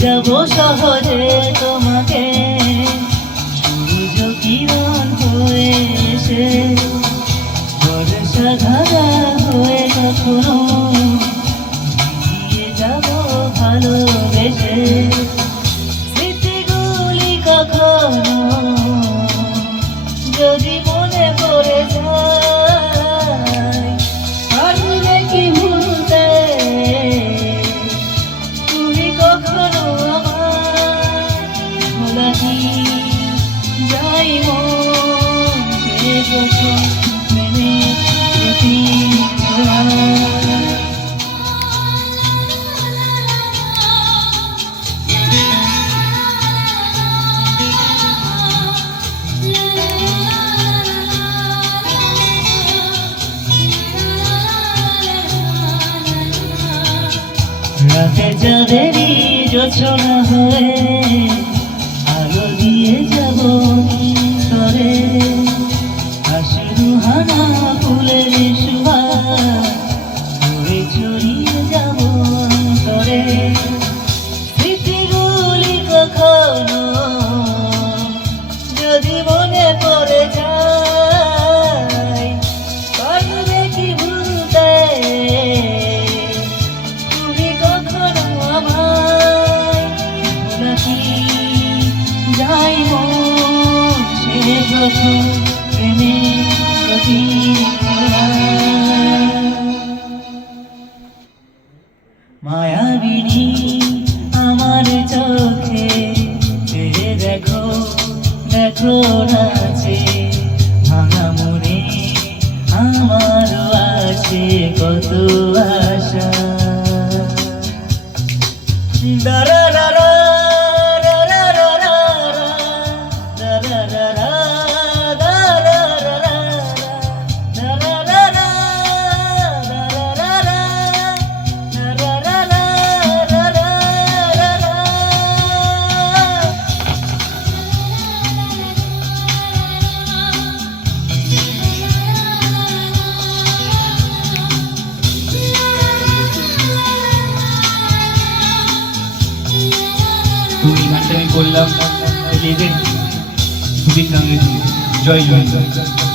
যাব সহজে তোমাকে সূর্য কিরণ হয়ে এসে বর্ষা ধারা হয়ে কখনো ভিজিয়ে যাব ভালোবেসে স্মৃতিগুলি কখনো যদি মনে পড়ে যায় পারলে কি ভুলতে তুমি কখনো আমার ভোলা কি যাই মন সে যখন মেনে প্রতি রাতে চাঁদেরই জোছনা হয়ে আলো দিয়ে যাব তরে হাসি দুহানা ফুলের সুবাস উড়ে ছড়িয়ে যাব তরে স্মৃতিগুলি কখনো যদি মনে পড়ে যায় পারবে কি ভুলতে যাই মন সে যখন প্রেমে প্রতি মায়াবিনী আমার চোখে ফিরে দেখো দেখো নাচে ভাঙা মনে আমারও আছে কত আশা দারা দারা তুমি গানটা আমি করলাম সুদীপ নামে জয় জয় জয়।